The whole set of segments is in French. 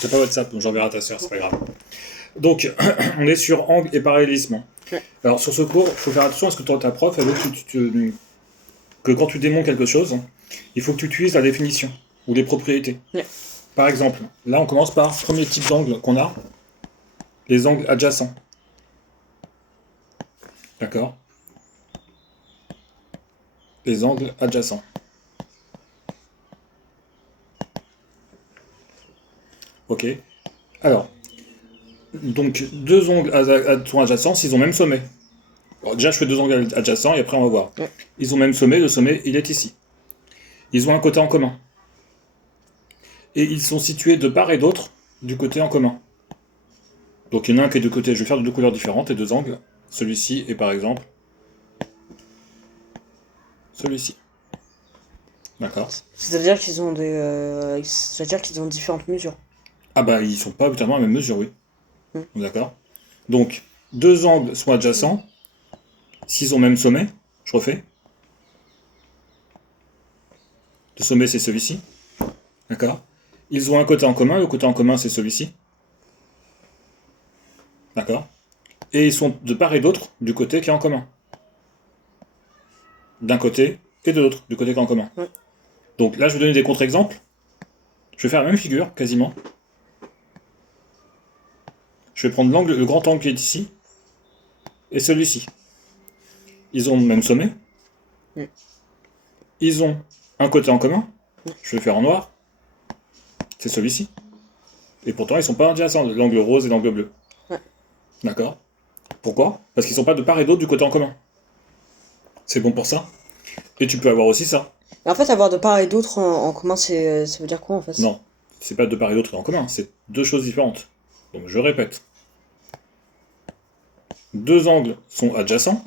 T'as pas WhatsApp, donc j'enverrai à ta sœur, c'est pas grave. Donc, on est sur angle et parallélisme. Ouais. Alors, sur ce cours, il faut faire attention à ce que ta prof, elle veut que quand tu démontres quelque chose, il faut que tu utilises la définition ou les propriétés. Ouais. Par exemple, là, on commence par le premier type d'angle qu'on a, les angles adjacents. D'accord? Les angles adjacents. Ok. Alors, donc, deux angles sont adjacents s'ils ont même sommet. Alors, déjà, je fais deux angles adjacents et après, on va voir. Ouais. Ils ont même sommet, le sommet, il est ici. Ils ont un côté en commun. Et ils sont situés de part et d'autre du côté en commun. Donc, il y en a un qui est de côté, je vais faire de deux couleurs différentes et deux angles. Celui-ci et par exemple celui-ci. D'accord? C'est-à-dire qu'ils ont différentes mesures. Ah bah, ils sont pas totalement à la même mesure, oui. Mm. D'accord? Donc, deux angles sont adjacents s'ils ont même sommet. Je refais. Le sommet, c'est celui-ci. D'accord? Ils ont un côté en commun. Le côté en commun, c'est celui-ci. D'accord? Et ils sont de part et d'autre du côté qui est en commun. D'un côté et de l'autre, du côté qui est en commun. Ouais. Donc là, je vais donner des contre-exemples. Je vais faire la même figure, quasiment. Je vais prendre l'angle, le grand angle qui est ici, et celui-ci. Ils ont le même sommet. Mm. Ils ont un côté en commun. Je vais le faire en noir. C'est celui-ci. Et pourtant, ils sont pas adjacents, l'angle rose et l'angle bleu. Ouais. D'accord? Pourquoi? Parce qu'ils sont pas de part et d'autre du côté en commun. C'est bon pour ça. Et tu peux avoir aussi ça. Et en fait, avoir de part et d'autre en commun, ça veut dire quoi en fait? Non, c'est pas de part et d'autre en commun, c'est deux choses différentes. Donc je répète. Deux angles sont adjacents.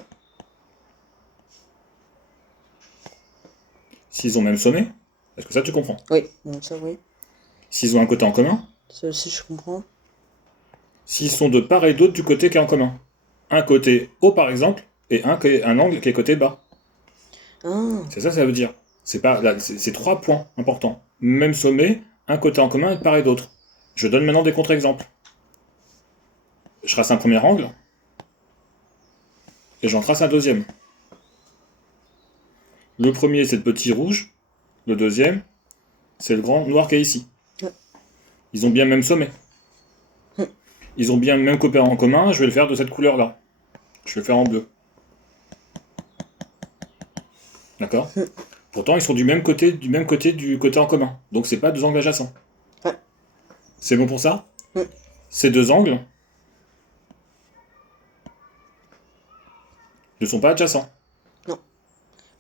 S'ils ont même sommet. Est-ce que ça tu comprends? Oui, bon, ça oui. S'ils ont un côté en commun. Ça aussi, je comprends. S'ils sont de part et d'autre du côté qui est en commun. Un côté haut par exemple, et un angle qui est côté bas. Ah, C'est ça que ça veut dire. C'est trois points importants. Même sommet, un côté en commun et de part et d'autre. Je donne maintenant des contre-exemples. Je trace un premier angle. Et j'en trace un deuxième. Le premier, c'est le petit rouge. Le deuxième, c'est le grand noir qui est ici. Ouais. Ils ont bien le même sommet. Ils ont bien le même côté en commun. Je vais le faire de cette couleur-là. Je vais le faire en bleu. D'accord? Pourtant, ils sont du même côté du côté en commun. Donc, c'est pas deux angles adjacents. Ouais. C'est bon pour ça? Ouais. Ces deux angles ne sont pas adjacents.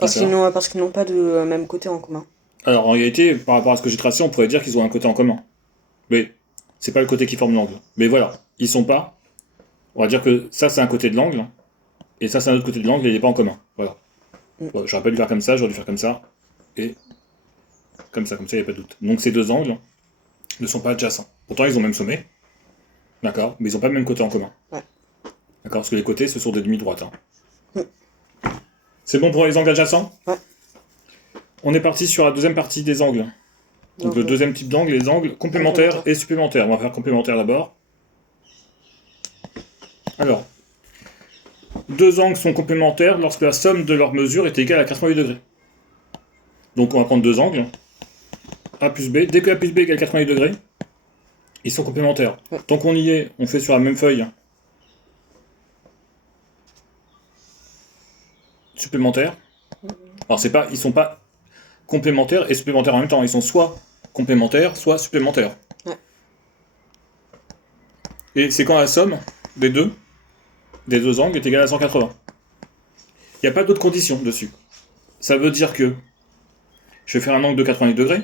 parce D'accord. qu'ils n'ont pas de même côté en commun. Alors, en réalité, par rapport à ce que j'ai tracé, on pourrait dire qu'ils ont un côté en commun. Mais c'est pas le côté qui forme l'angle. Mais voilà, ils sont pas. On va dire que ça, c'est un côté de l'angle. Et ça, c'est un autre côté de l'angle et il n'est pas en commun. Voilà. Ouais, j'aurais pas dû faire comme ça, j'aurais dû faire comme ça. Et comme ça, il n'y a pas de doute. Donc ces deux angles ne sont pas adjacents. Pourtant, ils ont le même sommet. D'accord? Mais ils n'ont pas le même côté en commun. Ouais. D'accord? Parce que les côtés, ce sont des demi-droites. Hein. C'est bon pour les angles adjacents? Ouais. On est parti sur la deuxième partie des angles. Donc le deuxième type d'angle, les angles complémentaires et supplémentaires. On va faire complémentaire d'abord. Alors, deux angles sont complémentaires lorsque la somme de leurs mesures est égale à 88 degrés. Donc on va prendre deux angles. A plus B. Dès que A plus B égale 88 degrés, ils sont complémentaires. Ouais. Tant qu'on y est, on fait sur la même feuille supplémentaire. Alors ils sont pas complémentaires et supplémentaires en même temps. Ils sont soit complémentaires, soit supplémentaires. Ouais. Et c'est quand la somme des deux angles est égale à 180. Il n'y a pas d'autres conditions dessus. Ça veut dire que je vais faire un angle de 90 degrés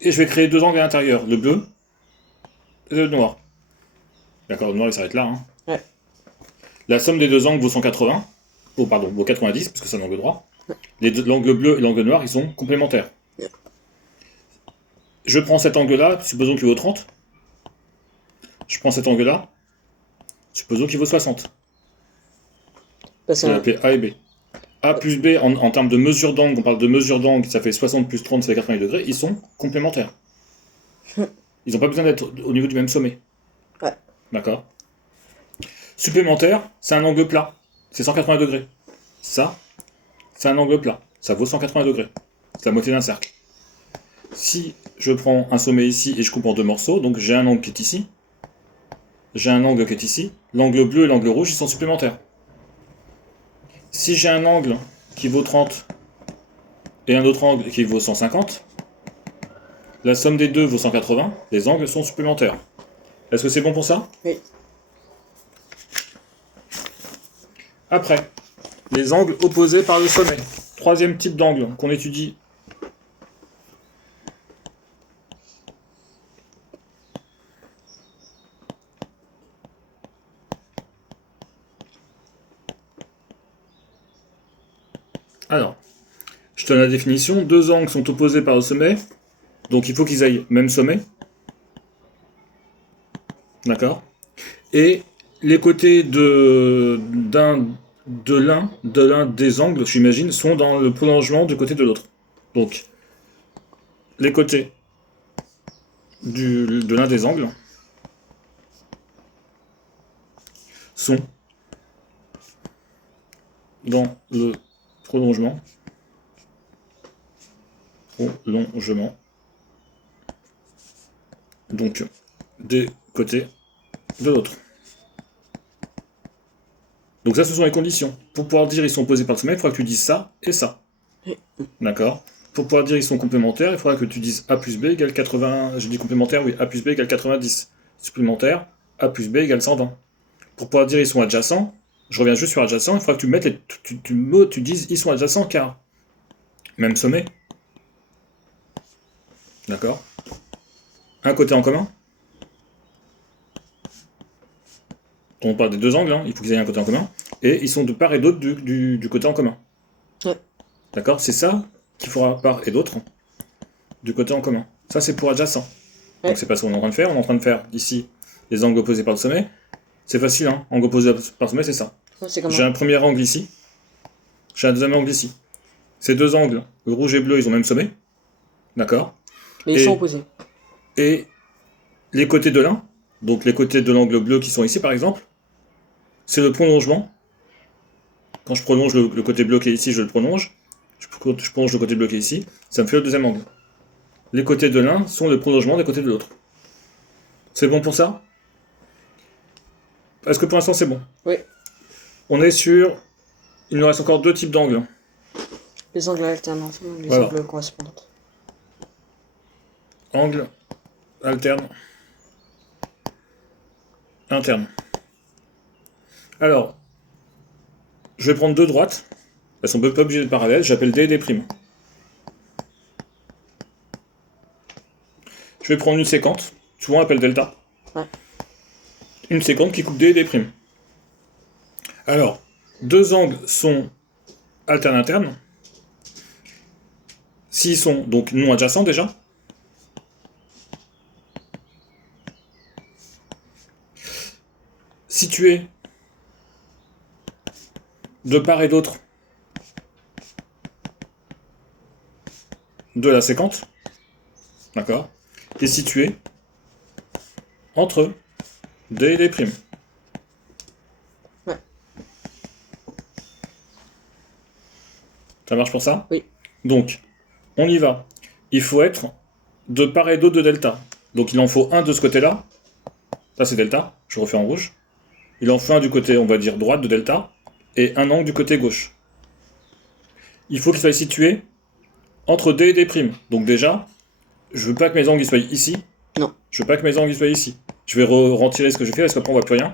et je vais créer deux angles à l'intérieur, le bleu et le noir. D'accord, le noir il s'arrête là. Hein. Ouais. La somme des deux angles vaut 180. Vaut 90 parce que c'est un angle droit. L'angle bleu et l'angle noir ils sont complémentaires. Ouais. Je prends cet angle-là, supposons qu'il vaut 30. Je prends cet angle-là, supposons qu'il vaut 60. Bah, On va l'appeler A et B. A plus B, en termes de mesure d'angle, on parle de mesure d'angle, ça fait 60 plus 30, ça fait 90 degrés, ils sont complémentaires. Ils n'ont pas besoin d'être au niveau du même sommet. Ouais. D'accord. Supplémentaire, c'est un angle plat. C'est 180 degrés. Ça, c'est un angle plat. Ça vaut 180 degrés. C'est la moitié d'un cercle. Si je prends un sommet ici et je coupe en 2 morceaux, donc j'ai un angle qui est ici, j'ai un angle qui est ici, l'angle bleu et l'angle rouge, ils sont supplémentaires. Si j'ai un angle qui vaut 30 et un autre angle qui vaut 150, la somme des deux vaut 180, les angles sont supplémentaires. Est-ce que c'est bon pour ça? Oui. Après, les angles opposés par le sommet. Troisième type d'angle qu'on étudie. Alors, je te donne la définition. Deux angles sont opposés par le sommet, donc il faut qu'ils aillent même sommet. D'accord. Et les côtés de l'un des angles, j'imagine, sont dans le prolongement du côté de l'autre. Donc, les côtés de l'un des angles sont dans le prolongement donc des côtés de l'autre. Donc ça, ce sont les conditions. Pour pouvoir dire ils sont opposés par le sommet, il faudra que tu dises ça et ça. D'accord. Pour pouvoir dire ils sont complémentaires, il faudra que tu dises A plus B égale 80... J'ai dit complémentaire, oui. A plus B égale 90. Supplémentaire, A plus B égale 120. Pour pouvoir dire ils sont adjacents, je reviens juste sur adjacent, il faudra que tu mettes tu dises ils sont adjacents car même sommet. D'accord. Un côté en commun. On parle des deux angles, hein, il faut qu'ils aient un côté en commun. Et ils sont de part et d'autre du côté en commun. Ouais. D'accord. C'est ça qu'il faudra part et d'autre du côté en commun. Ça, c'est pour adjacent. Ouais. Donc c'est pas ce qu'on est en train de faire. On est en train de faire ici les angles opposés par le sommet. C'est facile, hein. Angle opposé par le sommet, c'est ça. Ouais, c'est comment? J'ai un premier angle ici. J'ai un deuxième angle ici. Ces deux angles, le rouge et bleu, ils ont le même sommet. D'accord. Mais ils sont opposés. Et les côtés de l'un, donc les côtés de l'angle bleu qui sont ici par exemple, c'est le prolongement. Quand je prolonge le côté bleu qui est ici, je le prolonge. Je prolonge le côté bleu qui est ici, ça me fait le deuxième angle. Les côtés de l'un sont le prolongement des côtés de l'autre. C'est bon pour ça? Est-ce que pour l'instant c'est bon? Oui. On est sur... Il nous reste encore deux types d'angles. Les angles alternants, les Voilà. angles correspondants. Angle alterne. Interne. Alors, je vais prendre deux droites. Elles sont pas obligées d'être parallèles. J'appelle D et D'. Je vais prendre une séquente. Souvent on appelle delta. Ouais. Une séquente qui coupe D et D'. Alors, deux angles sont alterne-interne. S'ils sont donc non adjacents déjà. Situés de part et d'autre de la séquente, d'accord, et situés entre D et D'. Ouais. Ça marche pour ça? Oui. Donc, on y va. Il faut être de part et d'autre de delta. Donc il en faut un de ce côté-là. Ça c'est delta, je refais en rouge. Il en faut un du côté, on va dire, droite de delta, et un angle du côté gauche. Il faut qu'il soit situé entre D et D'. Donc déjà, je veux pas que mes angles soient ici. Non. Je veux pas que mes angles soient ici. Je vais retirer ce que j'ai fait, parce qu'après on voit plus rien.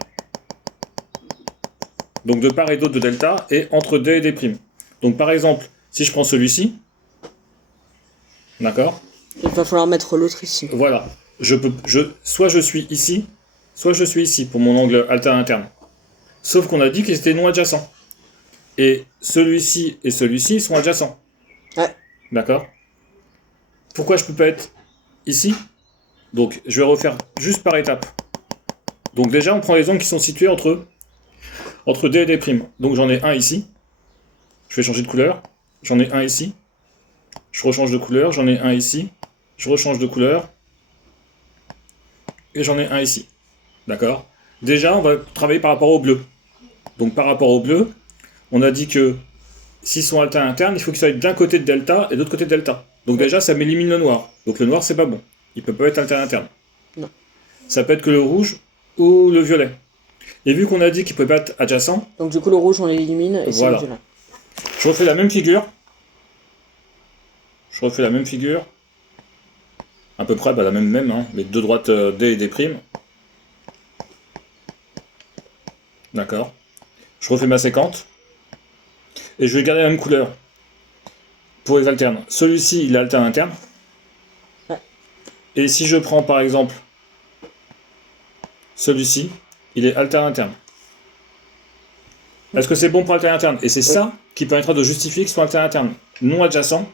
Donc de part et d'autre de delta, et entre D et D'. Donc par exemple, si je prends celui-ci, d'accord? Il va falloir mettre l'autre ici. Voilà. Soit je suis ici, soit je suis ici, pour mon angle alterne-interne. Sauf qu'on a dit qu'ils étaient non adjacents. Et celui-ci et celui-ci sont adjacents. Ouais. D'accord? Pourquoi je peux pas être ici? Donc, je vais refaire juste par étapes. Donc déjà, on prend les angles qui sont situés entre D et D'. Donc j'en ai un ici. Je vais changer de couleur. J'en ai un ici. Je rechange de couleur. J'en ai un ici. Je rechange de couleur. et j'en ai un ici. D'accord? Déjà, on va travailler par rapport au bleu. Donc par rapport au bleu, on a dit que s'ils sont alta interne, il faut qu'ils soient d'un côté de delta et de l'autre côté de delta. Donc déjà, ça m'élimine le noir. Donc le noir, c'est pas bon. Il peut pas être alta interne. Non. Ça peut être que le rouge ou le violet. Et vu qu'on a dit qu'il peut pas être adjacent, Donc du coup, le rouge, on l'élimine et c'est voilà. le violet. Je refais la même figure. Je refais la même figure. À peu près, bah, la même, hein. Les deux droites D et D'. D'accord. Je refais ma séquente. Et je vais garder la même couleur pour les alternes. Celui-ci, il est alterne interne. Ouais. Et si je prends par exemple celui-ci, il est alterne interne. Est-ce que c'est bon pour alterne interne? Et c'est ça qui permettra de justifier qu'ils soient alterne interne. Non adjacents.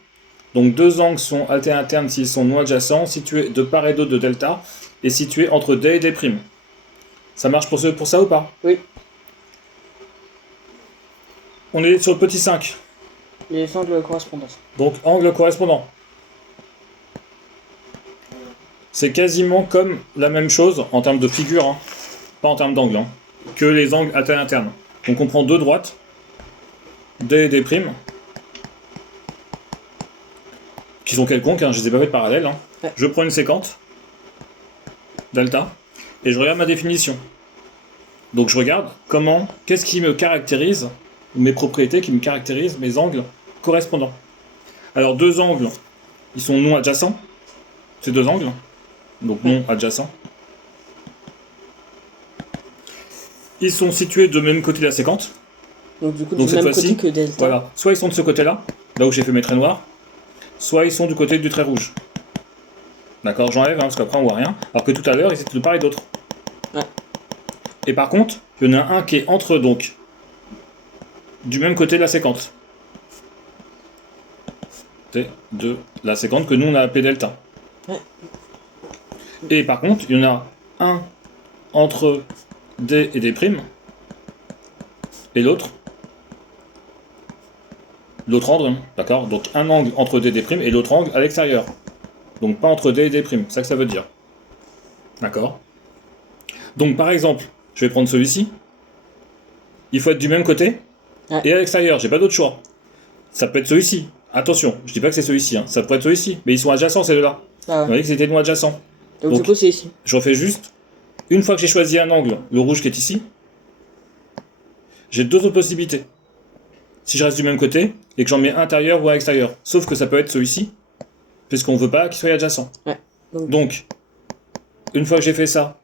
Donc deux angles sont alterne internes s'ils sont non adjacents, situés de part et d'autre de delta, et situés entre D et D'. Ça marche pour ça ou pas? Oui. On est sur le petit 5. Les angles de correspondance. Donc angle correspondant. C'est quasiment comme la même chose en termes de figure, hein, pas en termes d'angle, hein, que les angles alternes internes. Donc on prend deux droites, D et D', qui sont quelconques, hein, je les ai pas faites parallèles. Hein. Ouais. Je prends une séquente, delta, et je regarde ma définition. Donc je regarde qu'est-ce qui me caractérise, mes propriétés qui me caractérisent mes angles correspondants. Alors deux angles, ils sont non adjacents, ces deux angles, donc non adjacents. Ils sont situés de même côté de la séquente. Donc du coup, Donc du même côté que delta. Voilà. Soit ils sont de ce côté-là, là où j'ai fait mes traits noirs, soit ils sont du côté du trait rouge. D'accord, j'enlève, hein, parce qu'après on voit rien. Alors que tout à l'heure, ils étaient de part et d'autre. Ouais. Et par contre, il y en a un qui est entre, donc, du même côté de la séquente. C'est de la séquente que nous on a appelée delta. Ouais. Et par contre, il y en a un entre D et D', et l'autre angle, hein, d'accord? Donc un angle entre D et D' et l'autre angle à l'extérieur. Donc pas entre D et D', c'est ça que ça veut dire. D'accord? Donc par exemple, je vais prendre celui-ci. Il faut être du même côté et à l'extérieur, j'ai pas d'autre choix. Ça peut être celui-ci. Attention, je dis pas que c'est celui-ci, hein. Ça pourrait être celui-ci, mais ils sont adjacents ces deux-là. Ah ouais. Vous voyez que c'était non adjacents. Donc du coup, c'est ici. Je refais juste, une fois que j'ai choisi un angle, le rouge qui est ici, j'ai deux autres possibilités. Si je reste du même côté, et que j'en mets intérieur ou à extérieur. Sauf que ça peut être celui-ci, puisqu'on veut pas qu'il soit adjacent. Ouais. Donc, une fois que j'ai fait ça,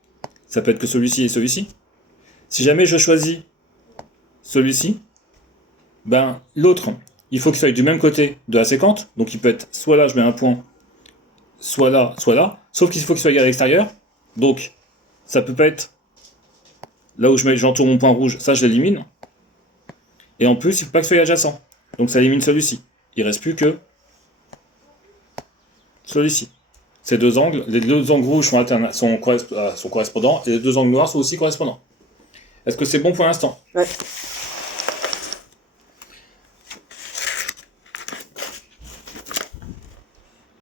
ça peut être que celui-ci et celui-ci. Si jamais je choisis celui-ci, ben l'autre, il faut qu'il soit du même côté de la séquente. Donc il peut être soit là, je mets un point, soit là, soit là. Sauf qu'il faut qu'il soit à l'extérieur. Donc, ça peut pas être là où j'entoure mon point rouge, ça je l'élimine. Et en plus, il ne faut pas que ce soit adjacent. Donc ça élimine celui-ci. Il ne reste plus que celui-ci. Ces deux angles, les deux angles rouges sont correspondants et les deux angles noirs sont aussi correspondants. Est-ce que c'est bon pour l'instant? Ouais.